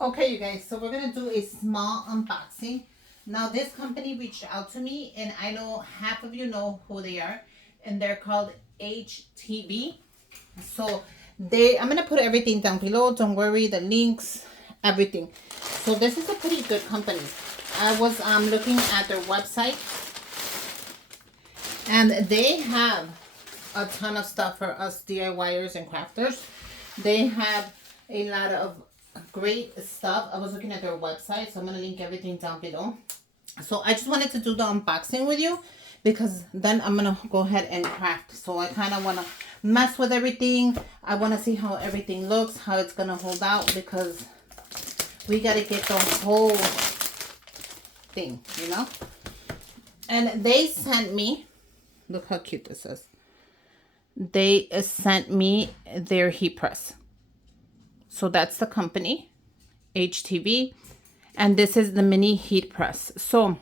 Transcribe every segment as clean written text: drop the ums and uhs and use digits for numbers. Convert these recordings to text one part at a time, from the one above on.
Okay, you guys, so we're gonna do a small unboxing. Now, this company reached out to me, and I know half of you know who they are, and they're called HTV. So I'm gonna put everything down below. Don't worry, the links, everything. So this is a pretty good company. I was looking at their website, and they have a ton of stuff for us DIYers and crafters. They have a lot of great stuff. I was looking at their website, so I'm gonna link everything down below. So I just wanted to do the unboxing with you because then I'm gonna go ahead and craft. So I kind of want to mess with everything. I want to see how everything looks, how it's gonna hold out, because we got to get the whole thing, you know. And they sent me, look how cute this is. They sent me their heat press. So that's the company, HTV, and this is the mini heat press. So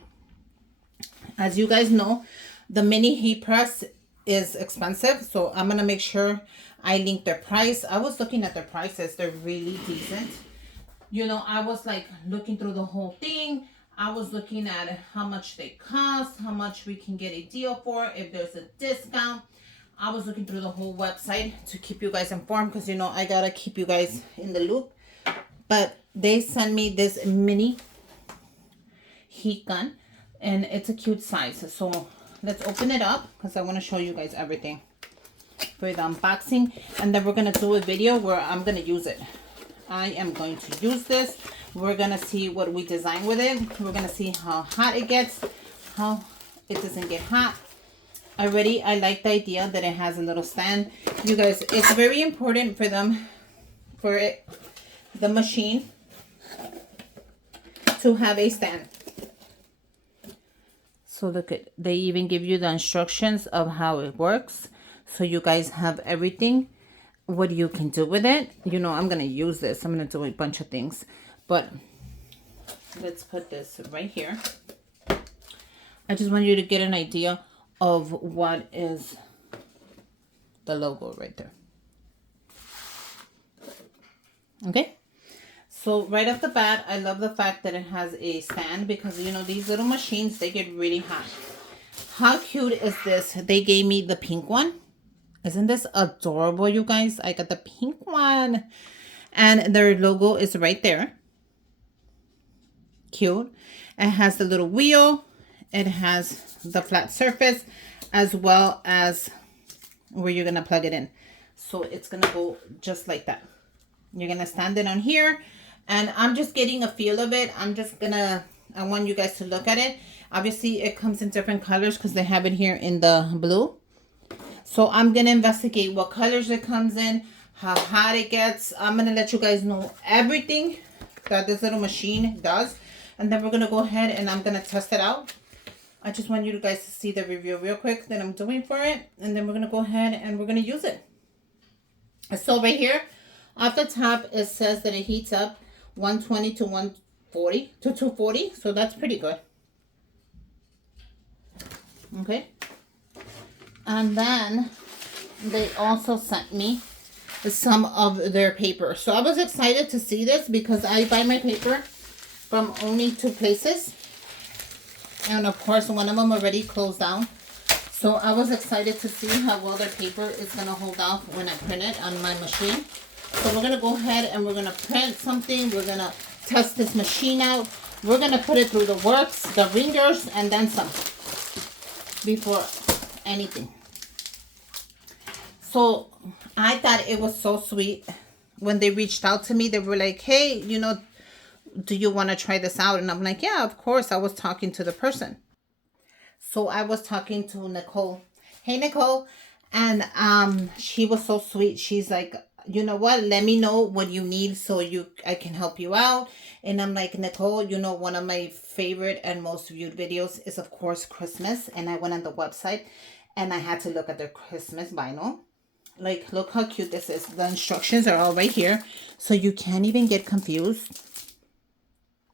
as you guys know, the mini heat press is expensive, so I'm gonna make sure I link their price. I was looking at their prices. They're really decent. You know, I was like looking through the whole thing. I was looking at how much they cost, how much we can get a deal for, if there's a discount. I was looking through the whole website to keep you guys informed, because you know I gotta keep you guys in the loop. But they sent me this mini heat gun, and it's a cute size. So let's open it up because I want to show you guys everything for the unboxing, and then we're gonna do a video where I'm gonna use it. I am going to use this. We're gonna see what we design with it. We're gonna see how hot it gets, how it doesn't get hot. I like the idea that it has a little stand. You guys, it's very important for them, the machine, to have a stand. So look at, they even give you the instructions of how it works. So you guys have everything, what you can do with it. You know, I'm going to use this. I'm going to do a bunch of things. But let's put this right here. I just want you to get an idea of what is the logo right there. Okay, so right off the bat, I love the fact that it has a stand, because you know these little machines, they get really hot. How cute is this? They gave me the pink one. Isn't this adorable, you guys? I got the pink one, and their logo is right there. Cute. It has the little wheel. It has the flat surface, as well as where you're gonna plug it in. So it's gonna go just like that. You're gonna stand it on here, and I'm just getting a feel of it. I want you guys to look at it. Obviously it comes in different colors because they have it here in the blue. So I'm gonna investigate what colors it comes in, how hot it gets. I'm gonna let you guys know everything that this little machine does, and then we're gonna go ahead and I'm gonna test it out. I just want you guys to see the review real quick that I'm doing for it, and then we're gonna go ahead and we're gonna use it. So right here off the top, it says that it heats up 120 to 140 to 240, so that's pretty good. Okay, and then they also sent me some of their paper. So I was excited to see this because I buy my paper from only two places, and of course one of them already closed down. So I was excited to see how well their paper is going to hold out when I print it on my machine. So we're going to go ahead and we're going to print something. We're going to test this machine out. We're going to put it through the works, the ringers, and then some before anything. So I thought it was so sweet when they reached out to me. They were like, hey, you know, do you want to try this out? And I'm like, yeah, of course. I was talking to the person. So I was talking to Nicole. Hey, Nicole. And she was so sweet. She's like, you know what? Let me know what you need so I can help you out. And I'm like, Nicole, you know, one of my favorite and most viewed videos is, of course, Christmas. And I went on the website and I had to look at their Christmas vinyl. Like, look how cute this is. The instructions are all right here, so you can't even get confused.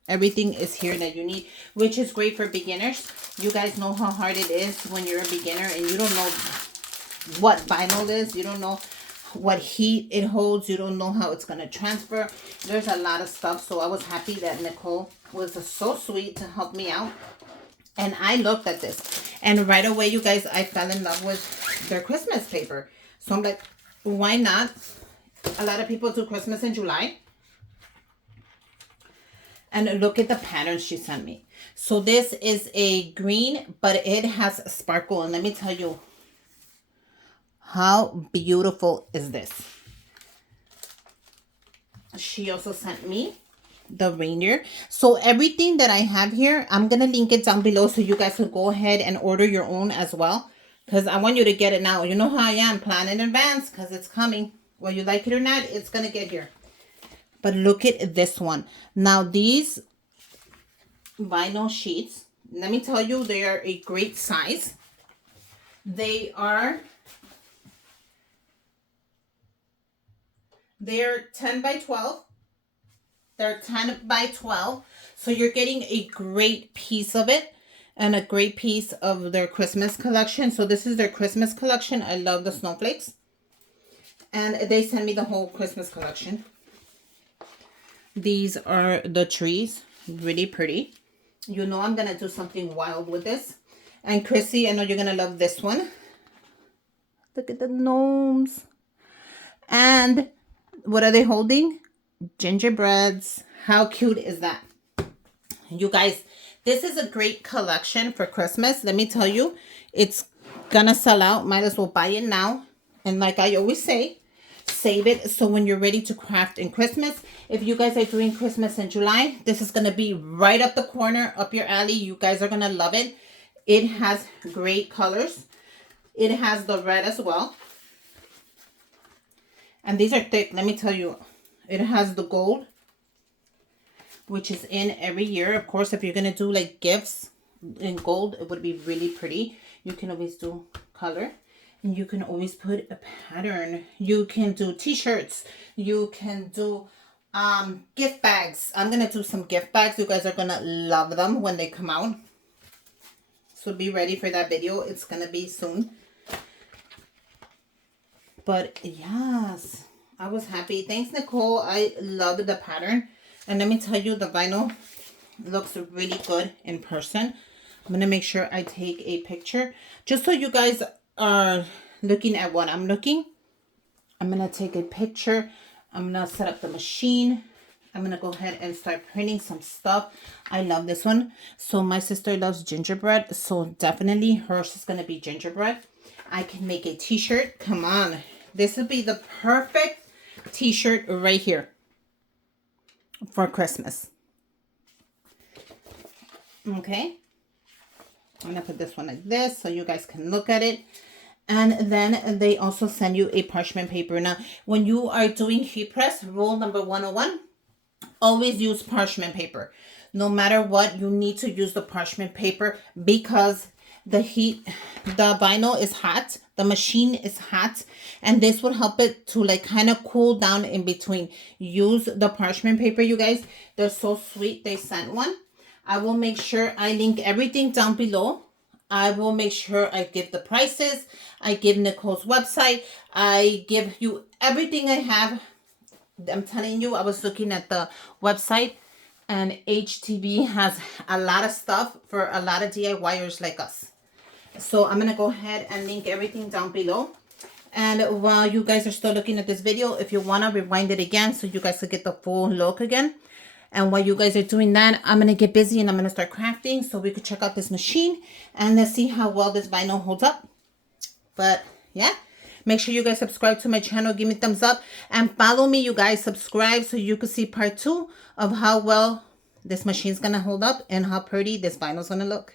Everything is here that you need, which is great for beginners. You guys know how hard it is when you're a beginner and you don't know what vinyl is. You don't know what heat it holds. You don't know how it's going to transfer. There's a lot of stuff. So I was happy that Nicole was so sweet to help me out. And I looked at this. And right away, you guys, I fell in love with their Christmas paper. So I'm like, why not? A lot of people do Christmas in July. And look at the pattern she sent me. So this is a green, but it has sparkle. And let me tell you, how beautiful is this? She also sent me the reindeer. So everything that I have here, I'm going to link it down below so you guys can go ahead and order your own as well. Because I want you to get it now. You know how I am, plan in advance because it's coming. Whether you like it or not, it's going to get here. But look at this one. Now these vinyl sheets, let me tell you, they are a great size. They're 10 by 12. They're 10 by 12. So you're getting a great piece of it and a great piece of their Christmas collection. So this is their Christmas collection. I love the snowflakes. And they sent me the whole Christmas collection. These are the trees. Really pretty. You know I'm going to do something wild with this. And Chrissy, I know you're going to love this one. Look at the gnomes. And what are they holding? Gingerbreads. How cute is that? You guys, this is a great collection for Christmas. Let me tell you, it's gonna sell out. Might as well buy it now. And like I always say, save it so when you're ready to craft in Christmas. If you guys are doing Christmas in July, this is gonna be right up the corner, up your alley. You guys are gonna love it. It has great colors. It has the red as well. And these are thick. Let me tell you, it has the gold, which is in every year. Of course, if you're going to do like gifts in gold, it would be really pretty. You can always do color. And you can always put a pattern. You can do t-shirts. You can do gift bags. I'm going to do some gift bags. You guys are going to love them when they come out. So be ready for that video. It's going to be soon. But yes, I was happy. Thanks, Nicole. I love the pattern. And let me tell you, the vinyl looks really good in person. I'm going to make sure I take a picture. Just so you guys are looking at what I'm looking. I'm going to take a picture. I'm going to set up the machine. I'm going to go ahead and start printing some stuff. I love this one. So my sister loves gingerbread. So definitely hers is going to be gingerbread. I can make a t-shirt. Come on. This would be the perfect t-shirt right here for Christmas. Okay. I'm going to put this one like this so you guys can look at it. And then they also send you a parchment paper. Now, when you are doing heat press, rule number 101, always use parchment paper. No matter what, you need to use the parchment paper because the vinyl is hot, the machine is hot, and this would help it to like kind of cool down in between. Use the parchment paper, you guys. They're so sweet. They sent one. I will make sure I link everything down below. I will make sure I give the prices. I give Nicole's website. I give you everything I have. I'm telling you, I was looking at the website and HTV has a lot of stuff for a lot of DIYers like us. So I'm going to go ahead and link everything down below. And while you guys are still looking at this video, if you want to rewind it again so you guys can get the full look again. And while you guys are doing that, I'm going to get busy and I'm going to start crafting so we could check out this machine. And let's see how well this vinyl holds up. But yeah, make sure you guys subscribe to my channel. Give me a thumbs up. And follow me, you guys. Subscribe so you can see part 2 of how well this machine's going to hold up and how pretty this vinyl's going to look.